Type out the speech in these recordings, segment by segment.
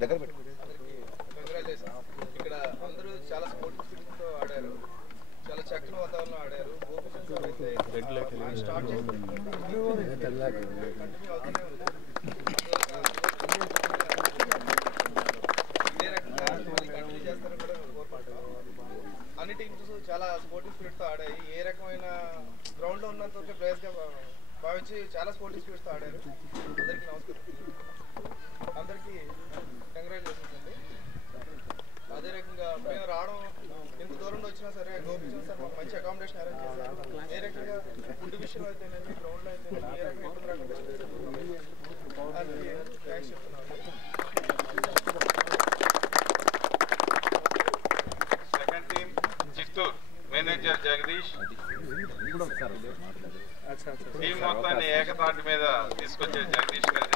దగ్గర పెట్టుకో. ఇక్కడ అందరూ చాలా స్పోర్ట్స్ స్పిరిట్ తో ఆడారు, చాలా చక్కని వాతావరణంలో ఆడారు. స్టార్ట్ చేసి ఇదే రకంగా కంటిన్యూ చేస్తారని కూడా కోరుకుంటున్నాం. అన్ని టీమ్స్ చాలా స్పోర్టివ్ స్పిరిట్ తో ఆడాయి. ఏ రకమైన గ్రౌండ్ లో ఉన్నంత వరకు ప్లేయర్స్ గా భావించి చాలా స్పోర్టివ్ స్పిరిట్ తో ఆడారు. అందరికీ నమస్కారం, అందరికీ కంగ్రాచులేషన్స్ అండి. అదే రకంగా మేము రావడం ఎంత దూరం వచ్చినా సరే గోపిచంద్ సార్ మాకు మంచి అకామిడేషన్ అరేంజ్ చేశారు. ఏ రకంగా ఫుడ్ విషయం అయితేనేమి, గ్రౌండ్లో అయితేనేమి ఏ రకంగా ఇబ్బంది రాకుండా దానికి థ్యాంక్స్ చెప్తున్నాను. Second team Chittoor manager Jagadish team మొత్తాన్ని ఏకతాటి మీద తీసుకొచ్చే జగదీష్ గారి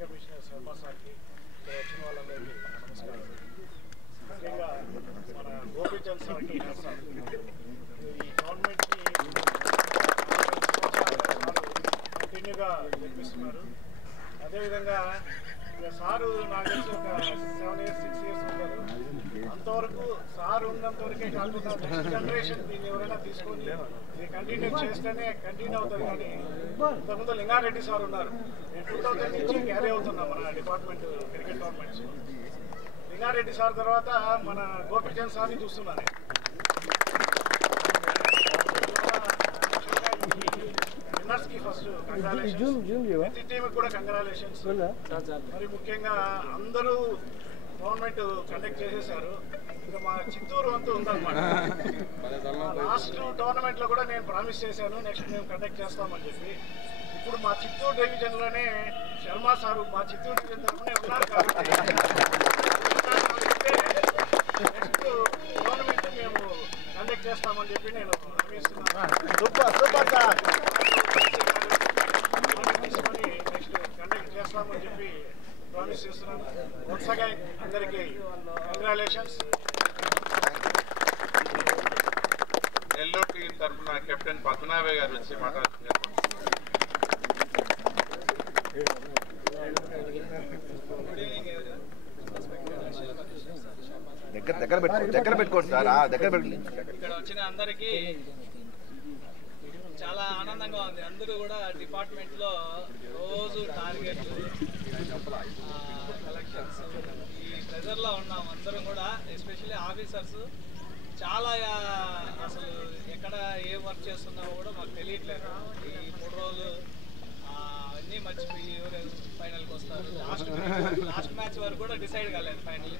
కమిషనర్ శర్మ సార్కి వచ్చిన వాళ్ళందరికీ నమస్కారం. ముఖ్యంగా మన గోపీచంద్ సార్కి ఈ గవర్నమెంట్కి కంటిన్యూగా జరిపిస్తున్నారు. అదేవిధంగా ఇక సారు నాకు తెలిసి ఒక 7 years 6 years ఉంటారు. అంతవరకు సార్ ఉన్నంతవరకే కాకుండా నెక్స్ట్ జనరేషన్ దీన్ని ఎవరైనా తీసుకొని ఇది కంటిన్యూ చేస్తేనే కంటిన్యూ అవుతుంది. కానీ ఇంతకుముందు లింగారెడ్డి సార్ ఉన్నారు. నేను 2000 నుంచి క్యారీ అవుతున్నా మన department cricket tournaments. Lingareddy sir తర్వాత మన గోపీచంద్ సార్ని చూస్తున్నాను. విన్నర్స్ కి ఫస్ట్ కంగ్రాచులేషన్స్, ప్రతి టీమ్ కూడా కంగ్రాచులేషన్స్. మరి ముఖ్యంగా అందరూ టోర్నమెంట్ కండక్ట్ చేసేసారు. ఇక మా చిత్తూరు వంతు ఉందన్నమాట. లాస్ట్ టోర్నమెంట్ లో కూడా నేను ప్రామిస్ చేశాను నెక్స్ట్ మేము కండక్ట్ చేస్తామని చెప్పి. ఇప్పుడు మా చిత్తూరు డివిజన్ లోనే శర్మ సారు మా చిత్తూరు డివిజన్ తరఫునే ఉన్నారు కాబట్టి నెక్స్ట్ టోర్నమెంట్ మేము కండక్ట్ చేస్తామని చెప్పి నేను తీసుకొని నెక్స్ట్ కండక్ట్ చేస్తామని చెప్పి ప్రామిస్ చేస్తున్నాను. వన్స్ అగైన్ అందరికీ కంగ్రాచులేషన్స్. నెల్లూరు టీం తరఫున కెప్టెన్ పద్మనాభయ్య గారు వచ్చి మాట్లాడుతున్నారు. దగ్గర పెట్టుకోండి సార్, దగ్గర పెట్టుకోండి. ఇక్కడ వచ్చిన అందరికీ చాలా ఆనందంగా ఉంది. అందరూ కూడా డిపార్ట్మెంట్లో రోజు టార్గెట్లు, కలెక్షన్స్, ఈ ప్రెజర్లో ఉన్నాం అందరం కూడా. ఎస్పెషల్లీ ఆఫీసర్స్ చాలా అసలు ఎక్కడ ఏ వర్క్ చేస్తున్నామో కూడా మాకు తెలియట్లేదు. ఈ 3 రోజులు అన్నీ మర్చిపోయి ఎవరు ఫైనల్కి వస్తారు. లాస్ట్ మ్యాచ్ వరకు కూడా డిసైడ్ కాలేదు. ఫైనల్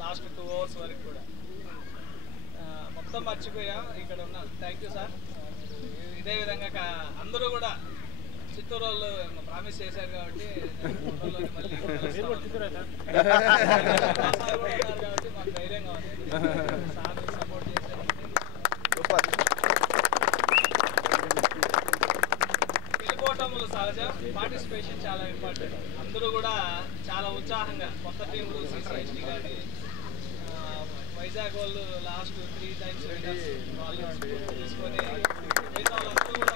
లాస్ట్ 2 hours వరకు కూడా మొత్తం మర్చిపోయాం. ఇక్కడ ఉన్నాం. Thank you sir. ఇదే విధంగా అందరూ కూడా చిత్తూరు వాళ్ళు ప్రామిస్ చేశారు కాబట్టి మళ్ళీ కాబట్టి మాకు ధైర్యంగా ఉంది. సార్ సపోర్ట్ చేశారు. గెలుపోవటములు సహజం, పార్టిసిపేషన్ చాలా ఇంపార్టెంట్. అందరూ కూడా చాలా ఉత్సాహంగా కొత్త టీంలు సిసిఎస్టీ కానీ వైజాగ్ వాళ్ళు లాస్ట్ 3 times వాళ్ళు తీసుకొని మిగతా వాళ్ళందరూ కూడా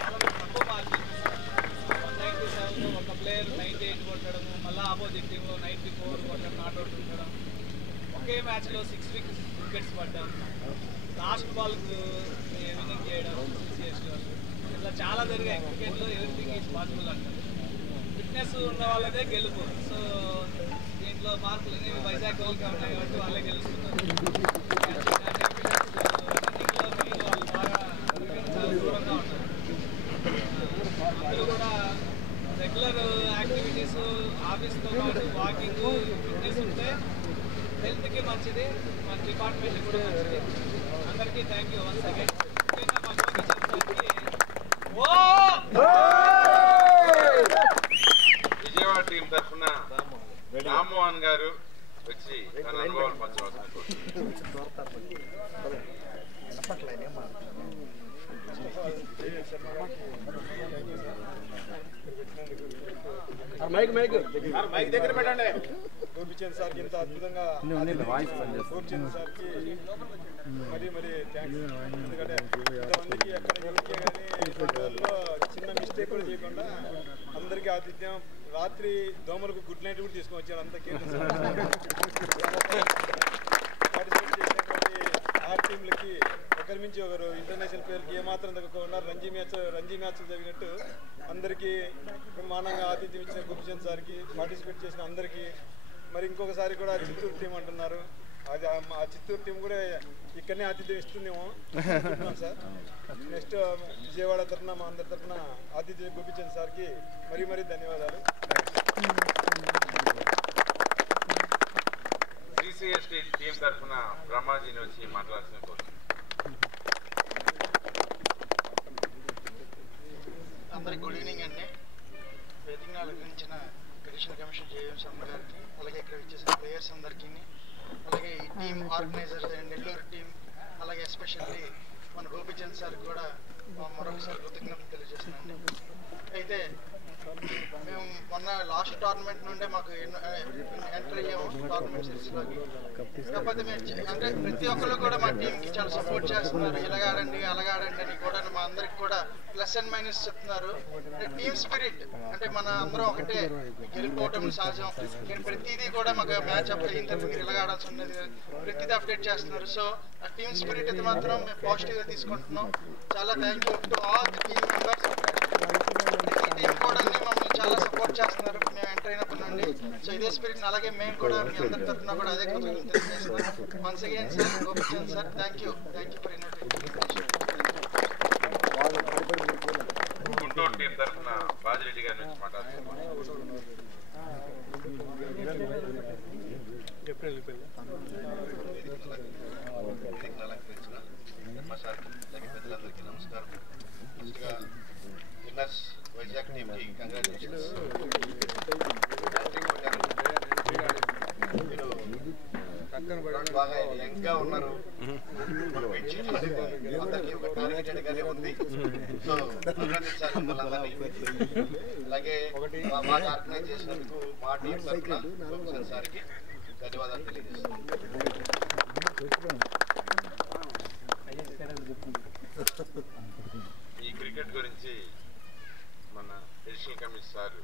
చాలా తక్కువ మార్కింగ్ 197 ఒక ప్లేయర్ 98 కొట్టడము, మళ్ళీ ఆపోజిట్ టీంలో 94 కొట్టడం, నాట్అవుట్ ఉండడం, ఒకే మ్యాచ్లో 6 wickets పడ్డాం. లాస్ట్ బాల్కు విన్నింగ్ చేయడం సిసిఎస్టీ వాళ్ళు. ఇట్లా చాలా జరిగాయి క్రికెట్లో. ఎవ్రీథింగ్ ఈజ్ పాసిబుల్ అంటారు. ఫిట్నెస్ ఉన్న వాళ్ళదే గెలుపు. సో దీంట్లో మార్కులు అనేవి వైజాగ్ వాళ్ళకి ఉన్నాయి కాబట్టి వాళ్ళే గెలుస్తున్నారు. రన్నింగ్లో మిగిలిన వాళ్ళు బాగా చాలా దూరంగా ఉన్నారు. అందరూ కూడా రెగ్యులర్ యాక్టివిటీస్, ఆఫీస్తో పాటు వాకింగ్, ఫిట్నెస్ ఉంటే హెల్త్కి మంచిది, మన డిపార్ట్మెంట్కి కూడా మంచిది. అందరికీ థ్యాంక్ యూ వన్స్ అగైన్. ముఖ్యంగా మా విజయవాడ టీం తరఫున రామ్మోహన్ గారు వచ్చి తన అనుభవాలు పంచవలసిన మైక్ దగ్గర పెట్టండి. గోపిచంద్ సార్కి ఇంత అద్భుతంగా గోపిచంద్ సార్కి మరీ థ్యాంక్స్. ఎందుకంటే ఇంతమందికి ఎక్కడ యూకే కానీ చిన్న మిస్టేక్ కూడా చేయకుండా అందరికీ ఆతిథ్యం, రాత్రి దోమలకు గుడ్ నైట్ కూడా తీసుకొని వచ్చారు. అంత పార్టిసిపేట్ చేసినటువంటి 6 టీంలకి ఒకరి నుంచి ఒకరు ఇంటర్నేషనల్ ప్లేయర్కి ఏమాత్రం తగ్గకుండా రంజీ మ్యాచ్ జరిగినట్టు అందరికీ బ్రహ్మాండంగా ఆతిథ్యం ఇచ్చిన గోపిచంద్ సార్కి, పార్టిసిపేట్ చేసిన అందరికీ, మరి ఇంకొకసారి కూడా చిత్తూరు టీం అంటున్నారు, అది ఆ చిత్తూరు టీం కూడా ఇక్కడనే ఆతిథ్యం ఇస్తుందేమో సార్. నెక్స్ట్ విజయవాడ తరఫున మా అందరి తరఫున ఆతిథ్యం గోపిచంద్ సార్కి మరీ ధన్యవాదాలు. సిసిఎస్టీ టీం తరఫున బ్రహ్మాజీని వచ్చి మాట్లాడాల్సిన కోరుతున్నాను. అందరికి గుడ్ ఈవినింగ్ అండి. వేదికను అలంకరించిన అడిషనల్ కమిషనర్ జేఎం శర్మ గారికి, అలాగే ఇక్కడ ఇచ్చేసిన ప్లేయర్స్ అందరికీ, అలాగే ఈ టీం ఆర్గనైజర్స్ నెల్లూరు టీం, అలాగే ఎస్పెషల్లీ మన గోపిచంద్ సార్కి కూడా మరొకసారి కృతజ్ఞతలు తెలియజేస్తున్నాను. అయితే మేము మొన్న లాస్ట్ టోర్నమెంట్ నుండే మాకు ఎంటర్ అయ్యాము టోర్నమెంట్ సిరీస్లోకి. కాకపోతే మేము అంటే ప్రతి ఒక్కరు కూడా మా టీంకి చాలా సపోర్ట్ చేస్తున్నారు, ఇలాగాడండి అలాగాడండి అని కూడా మా అందరికి కూడా ప్లస్ అండ్ మైనస్ చెప్తున్నారు. టీమ్ స్పిరిట్ అంటే మన అందరం ఒకటే, గెలిపోవటం సహజం, కానీ ప్రతిదీ కూడా మాకు మ్యాచ్ అప్ అయిన తర్వాత మీరు ఇలాగాడాల్సి ఉన్నది ప్రతిదీ అప్డేట్ చేస్తున్నారు. సో ఆ టీమ్ స్పిరిట్ అయితే మాత్రం మేము పాజిటివ్గా తీసుకుంటున్నాం. చాలా thank you to all the team members. Team కూడా మమ్మల్ని చాలా సపోర్ట్ చేస్తున్నారు మేము ఎంటర్ అయినప్పటి నుండి. సో ఇదే స్పిరిట్ అలాగే మేము కూడా మీ అందరి తరఫున కూడా అదే కృతజ్ఞతలు తెలియజేస్తున్నాం. Once again sir Gopichand sir thank you for invitation. Guntur team తరఫున బాజిరెడ్డి గారి నుంచి మాట్లాడుతున్నాను. పెద్దలందరికీ నమస్కారం. ఫస్ట్గా విన్నర్స్ వైజాగ్ టీంకి కంగ్రాచులేషన్స్. మీరు బాగా యంగ్గా ఉన్నారు, అందరికీ ఒక టార్గెటెడ్గానే ఉంది. సో అభినందించాలి మిమ్మల్ని. అలాగే బాగా ఆర్గనైజ్ చేసినందుకు మా టీం తరఫున గోపిచంద్ సార్కి ధన్యవాదాలు తెలియజేస్తున్నాను. ఈ క్రికెట్ గురించి మన అడిషనల్ కమిషనర్ సార్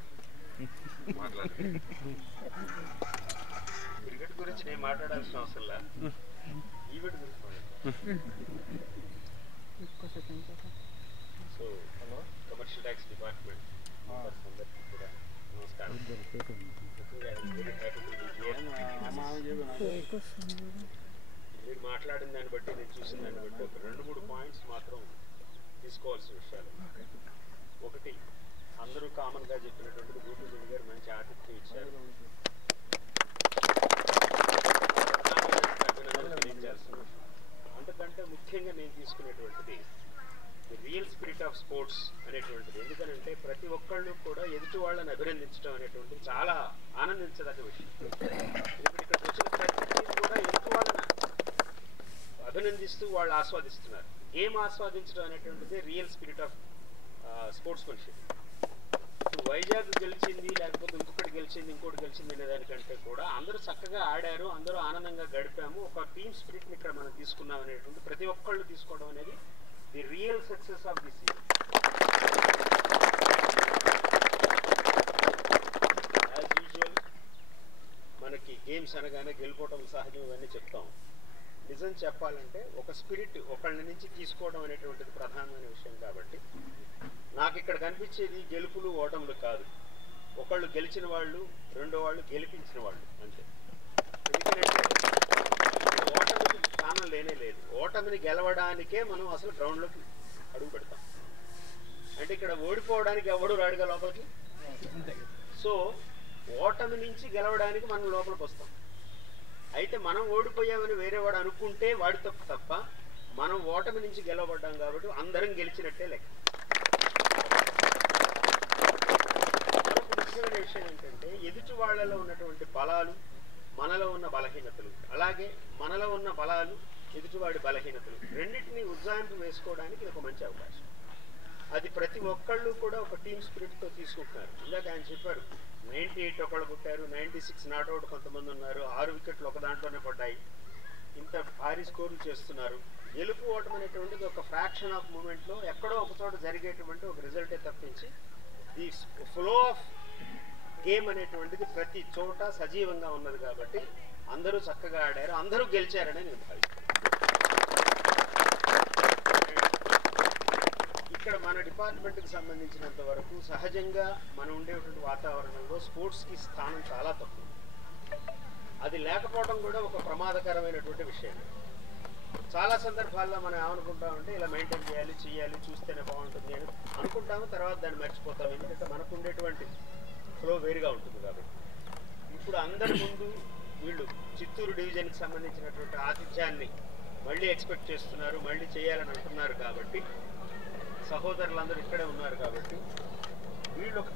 మాట్లాడారు. క్రికెట్ గురించి నేను మాట్లాడాల్సిన అవసరం లేదు, ఈవెంట్ గురించి. సో కమర్షియల్ ట్యాక్స్ డిపార్ట్మెంట్ అందరికీ కూడా నమస్కారం. మీరు మాట్లాడిన దాన్ని బట్టి, నేను చూసిన దాన్ని బట్టి ఒక 2-3 పాయింట్స్ మాత్రం తీసుకోవాల్సిన విషయాలు. ఒకటి, అందరూ కామన్గా చెప్పినటువంటిది గోపిచంద్ గారు మంచి ఆతిథ్యం ఇచ్చారు, అభినందనలు తెలియజేయాల్సిన విషయం. అంతకంటే ముఖ్యంగా నేను తీసుకునేటువంటిది రియల్ స్పిరిట్ ఆఫ్ స్పోర్ట్స్ అనేటువంటిది. ఎందుకనంటే ప్రతి ఒక్కళ్ళు కూడా ఎదుటి వాళ్ళని అభినందించడం అనేటువంటిది చాలా ఆనందించదగ్గ విషయం. ఇక్కడ వచ్చిన ప్రతి కూడా ఎదుటి వాళ్ళని అభినందిస్తూ వాళ్ళు ఆస్వాదిస్తున్నారు. గేమ్ ఆస్వాదించడం అనేటువంటిది రియల్ స్పిరిట్ ఆఫ్ స్పోర్ట్స్మెన్షిప్. ఇప్పుడు వైజాగ్ గెలిచింది, లేకపోతే ఇంకొకటి గెలిచింది, ఇంకోటి గెలిచింది అనే దానికంటే కూడా అందరూ చక్కగా ఆడారు, అందరూ ఆనందంగా గడిపాము, ఒక టీమ్ స్పిరిట్ని ఇక్కడ మనం తీసుకున్నాం అనేటువంటి ప్రతి ఒక్కళ్ళు తీసుకోవడం అనేది the real success of this season. As usual మనకి గేమ్స్ అనగానే గెలుపోవటం సహజం ఇవన్నీ చెప్తాం. నిజం చెప్పాలంటే ఒక స్పిరిట్ ఒకళ్ళ నుంచి తీసుకోవడం అనేటువంటిది ప్రధానమైన విషయం. కాబట్టి నాకు ఇక్కడ కనిపించేది గెలుపులు ఓటములు కాదు, ఒకళ్ళు గెలిచిన వాళ్ళు, రెండో వాళ్ళు గెలిపించిన వాళ్ళు అంతే. ఎందుకంటే ఓటమికి స్థానం లేనే లేదు. ఓటమిని గెలవడానికే మనం అసలు గ్రౌండ్లోకి అడుగు పెడతాం. అంటే ఇక్కడ ఓడిపోవడానికి ఎవడు రాడుగా లోపలికి. సో ఓటమి నుంచి గెలవడానికి మనం లోపలికి వస్తాం. అయితే మనం ఓడిపోయామని వేరే వాడు అనుకుంటే వాడి తప్ప మనం ఓటమి నుంచి గెలవబడ్డాం కాబట్టి అందరం గెలిచినట్టే లెక్క. మరొక ముఖ్యమైన విషయం ఏంటంటే ఎదుటి వాళ్ళలో ఉన్నటువంటి బలాలు, మనలో ఉన్న బలహీనతలు, అలాగే మనలో ఉన్న బలాలు, ఎదుటివాడి బలహీనతలు రెండింటినీ ఉజ్జాయింపు వేసుకోవడానికి ఒక మంచి అవకాశం. అది ప్రతి ఒక్కళ్ళు కూడా ఒక టీమ్ స్పిరిట్తో తీసుకుంటున్నారు. ఇందాక ఆయన చెప్పారు 98 ఒకళ్ళు కొట్టారు, 96 నాట్అవుట్ కొంతమంది ఉన్నారు, 6 వికెట్లు ఒక దాంట్లోనే పడ్డాయి. ఇంత భారీ స్కోర్లు చేస్తున్నారు. గెలుపు ఓటం అనేటువంటిది ఒక ఫ్రాక్షన్ ఆఫ్ మూమెంట్లో ఎక్కడో ఒక చోట జరిగేటువంటి ఒక రిజల్టే తప్పించి ది ఫ్లో ఆఫ్ గేమ్ అనేటువంటిది ప్రతి చోట సజీవంగా ఉన్నది. కాబట్టి అందరూ చక్కగా ఆడారు, అందరూ గెలిచారని నేను భావిస్తున్నాను. ఇక్కడ మన డిపార్ట్మెంట్కి సంబంధించినంత వరకు సహజంగా మనం ఉండేటువంటి వాతావరణంలో స్పోర్ట్స్కి స్థానం చాలా తక్కువ. అది లేకపోవడం కూడా ఒక ప్రమాదకరమైనటువంటి విషయం. చాలా సందర్భాల్లో మనం ఏమనుకుంటామంటే ఇలా మెయింటైన్ చేయాలి చూస్తేనే బాగుంటుంది అని అనుకుంటాము, తర్వాత దాన్ని మర్చిపోతాం. ఎందుకంటే మనకు ఉండేటువంటి ఫ్లో వేరుగా ఉంటుంది. కాబట్టి ఇప్పుడు అందరి ముందు వీళ్ళు చిత్తూరు డివిజన్కి సంబంధించినటువంటి ఆతిథ్యాన్ని మళ్ళీ ఎక్స్పెక్ట్ చేస్తున్నారు, మళ్ళీ చేయాలని అంటున్నారు. కాబట్టి సహోదరులందరూ ఇక్కడే ఉన్నారు కాబట్టి వీళ్ళు ఒక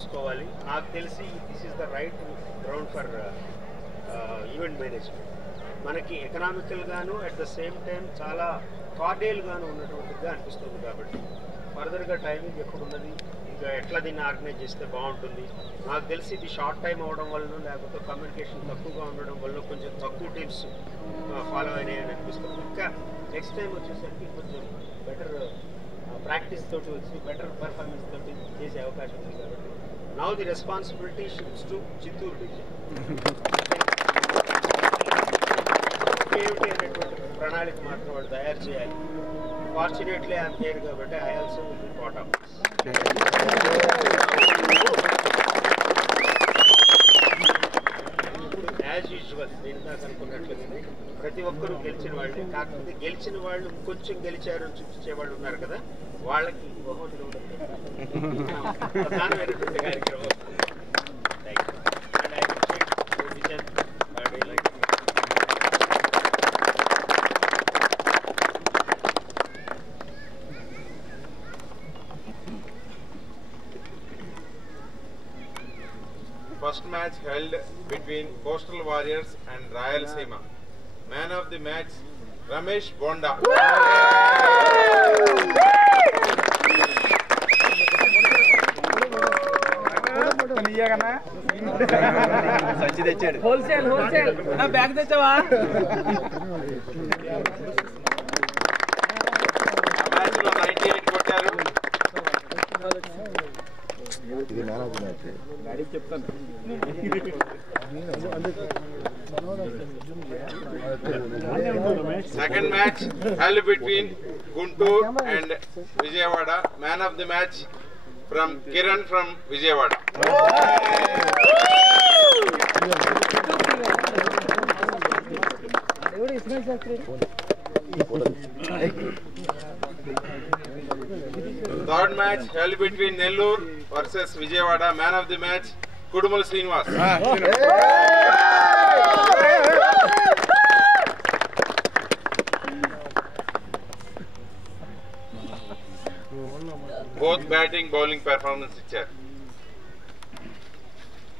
తీసుకోవాలి. నాకు తెలిసి this is the right ground for event management. మనకి ఎకనామికల్గాను అట్ ద సేమ్ టైం చాలా కార్డియల్గాను ఉన్నటువంటిదిగా అనిపిస్తుంది. కాబట్టి ఫర్దర్గా టైమింగ్ ఎప్పుడు ఉన్నది, ఇంకా ఎట్లా దీన్ని ఆర్గనైజ్ చేస్తే బాగుంటుంది. నాకు తెలిసి ఇది షార్ట్ టైం అవడం వల్ల లేకపోతే కమ్యూనికేషన్ తక్కువగా ఉండడం వల్ల కొంచెం తక్కువ టీమ్స్ ఫాలో అయినాయని అనిపిస్తుంది. ఇంకా నెక్స్ట్ టైం వచ్చేసరికి కొంచెం బెటర్ ప్రాక్టీస్ తోటి వచ్చి బెటర్ పర్ఫార్మెన్స్ తోటి చేసే అవకాశం ఉంది. కాబట్టి now the responsibility shifts to Chittoor division. ఏమిటి అనేటువంటి ప్రణాళిక మాత్రం వాళ్ళు తయారు చేయాలి. ఫార్చునేట్లీ ఐఎమ్ హియర్ కాబట్టి I also will be part of this. As usual నేను నాకు అనుకున్నట్లుగానే ప్రతి ఒక్కరూ గెలిచిన వాళ్ళే. కాకపోతే గెలిచిన వాళ్ళు కొంచెం గెలిచారు అని చూపించే వాళ్ళు ఉన్నారు కదా, వాళ్ళకి బహుమతులు ప్రధానమైనటువంటి కార్యక్రమం. First match held between Coastal Warriors and Rayalaseema. Man of the match, Ramesh Bonda. Wholesale నా బ్యాగ్ తెచ్చావా? Match లో 98 కొట్టారు. Second match held between Guntur and Vijayawada. Man of the match from Kiran from Vijayawada. Third match held between Nellore versus Vijayawada. Man of the match, Kudumal Srinivas. Both batting, bowling performance ichcharu.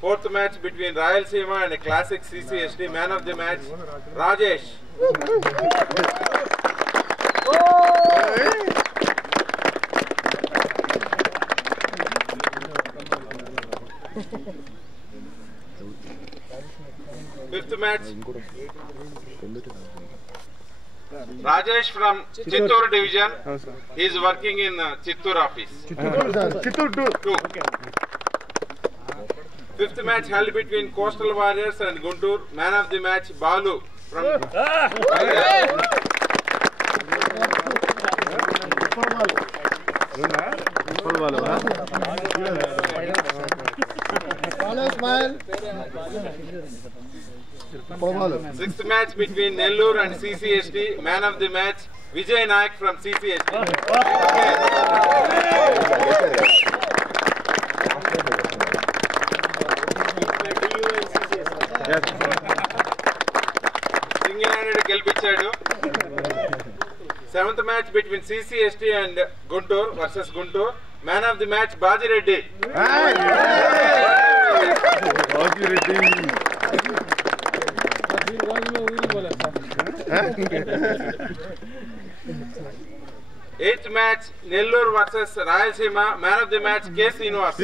Fourth match between Rayalaseema and Classic CCST. Man of the match, Rajesh. Fifth match, Rajesh from Chittoor division. He is working in Chittoor office. Chittoor 2. Fifth match held between Coastal Warriors and Guntur. Man of the match, Balu from Sixth match between Nellore and CCST. Man of the match, Vijay Nayak from CCST. Single-handed గెలిపించాడు. Seventh match between CCST and Guntur versus Guntur. Man of the match, Bajireddy. Eighth match, Nellore versus Rayalaseema. Man of the match, K. Srinivas.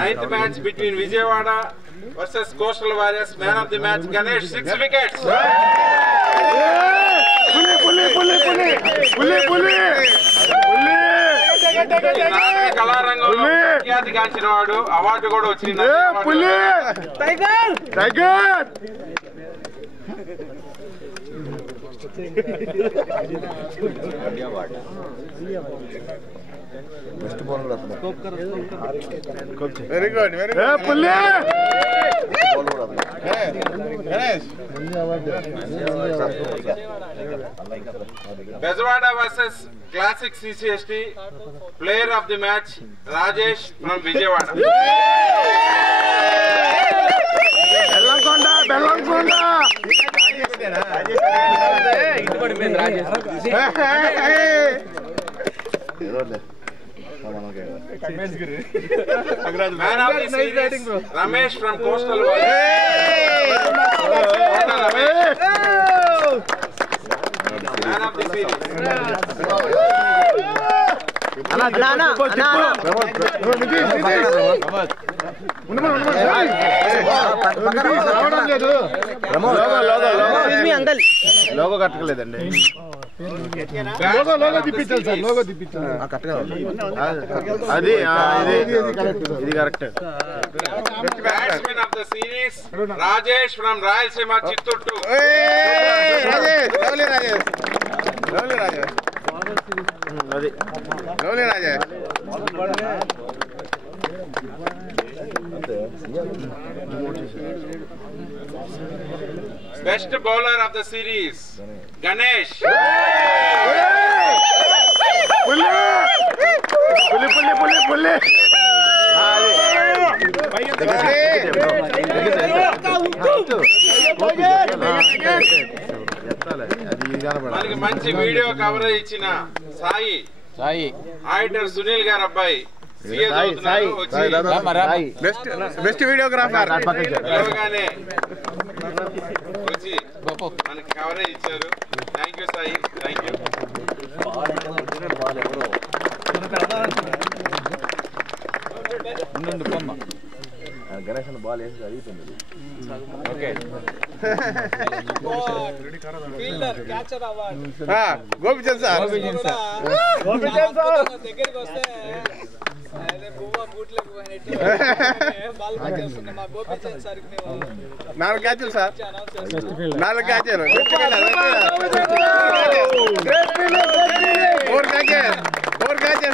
Ninth match between Vijayawada versus Coastal Warriors. Man of the match Ganesh, 6 wickets. కళారంగంలో ఖ్యాతి కాంచిన వాడు award కూడా వచ్చింది. Very good very good. Bezwada versus Classic CCST. Player of the match Rajesh from Vijayawada. Man of the series Ramesh from Coastal Warriors. Man of the series. Logo కట్టలేదండి. Logo తిప్పించాలి సార్. Logo తిప్పించాలి. అది ఇది correct. Batsman of the series Rajesh from Rayalaseema Chittoor. Rajesh lovely Rajesh lovely Rajesh అది lovely Rajesh. Best bowler of the series Ganesh. పుల్లి మనకి మంచి వీడియో కవరేజ్ ఇచ్చిన సాయి ఆడిటర్ సునీల్ గారు అబ్బాయి బెస్ట్ వీడియోగ్రాఫర్ పిలవగానే వచ్చి మనకి కవరేజ్ ఇచ్చారు. Thank you Sai, thank you. Ganesan ball వేసి అడిగిపోయింది. గోపిచంద్ సార్ దగ్గరికి వస్తే బువ్వ బూట్లకు పోయినట్టు మా గోపిచంద్ సార్ 4 క్యాచ్లు సార్. 4 క్యాచ్లు 4 క్యాచెస్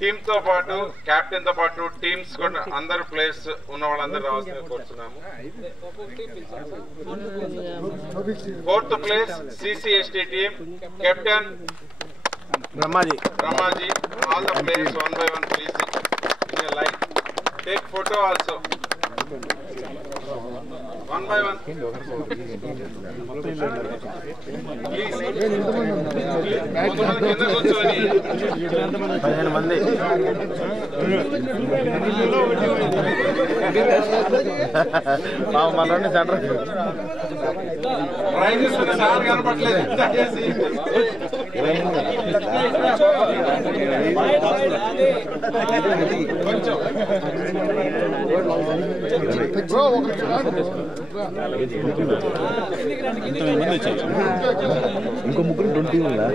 టీమ్ తో పాటు కెప్టెన్ తో పాటు టీమ్స్ కూడా అందరు ప్లేయర్స్ ఉన్న వాళ్ళందరూ రావాల్సిందిగా కోరుతున్నాము. 4th place CCST team captain Brahmaji. All the players one by one please in a line. Take photo also. One by one. Please. 15 మంది. మనోని సెంటర్ ప్రైజెస్ సార్ కనపట్లేదు. కొంచెం ఇంకో ముగ్గురు 20 ఉందా?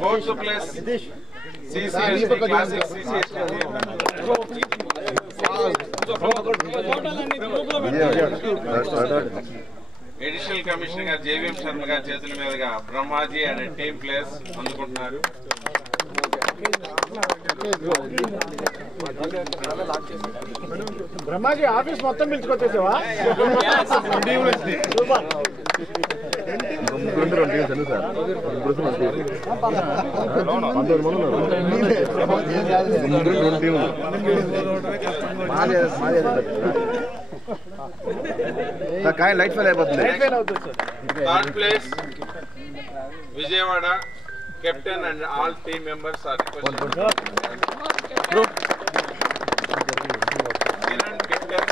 Fourth place CCST Classic CCST additional commissioner గారు JVM Sharma గారి చేతుల మీదుగా బ్రహ్మాజీ అనే టీమ్ ప్లేయర్స్ అందుకుంటున్నారు. బ్రహ్మాజీ ఆఫీస్ మొత్తం పిలుచుకొచ్చేసావా? లైట్ ఫెయిల్ అయిపోతుంది. Third place Vijayawada captain and all team members are requested. Kiran captain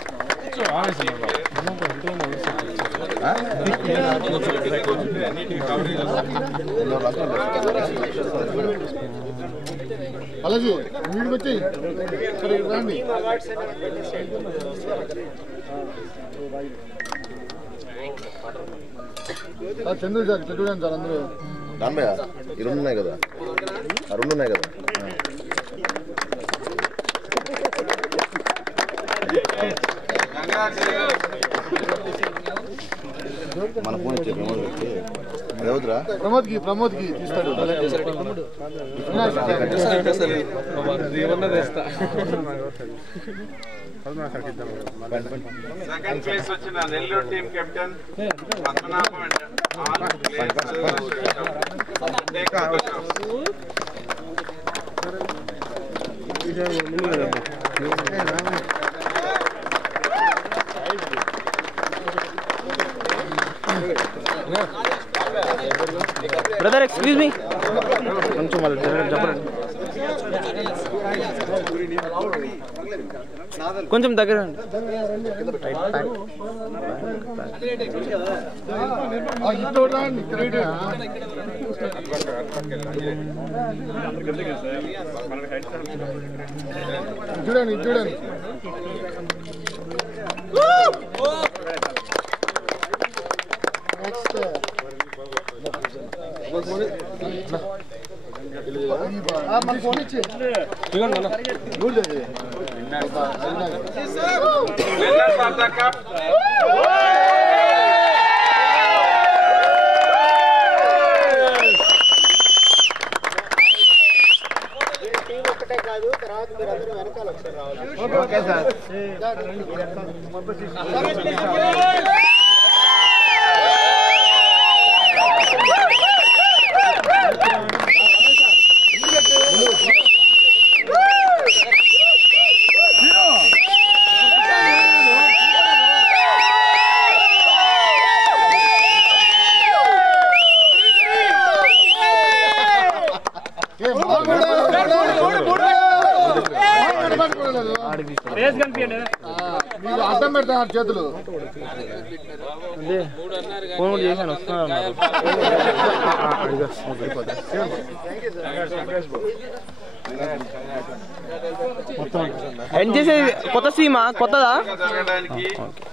అలాగే వీడికి వచ్చి రండి. చంద్రు సార్ చూడండి సార్ అందరూ రాంబయ్య ఈ రెండు ఉన్నాయి కదా, ఆ రెండు ఉన్నాయి కదా. మన ఫోన్ ఇచ్చే ప్రమోద్కి తీస్తాడు. సెకండ్ ప్లేస్ వచ్చిన Nellore team captain Padmanabham and all brother excuse me కొంచెం వాళ్ళు చెప్పండి, కొంచెం దగ్గర చూడండి చూడండి. నెక్స్ట్ మన ఫోన్ ఇచ్చి టీం ఒక్కటే కాదు, తర్వాత మీరు అందరూ వెనకాల ఒకసారి రావాలి. Okay sir. మీరు అడ్డం పెడతారు చేతులు. ఫోన్ కూడా చేశాను, వస్తున్నారు. ఎండ్ చేసేది కొత్త సీమా కొత్తదా?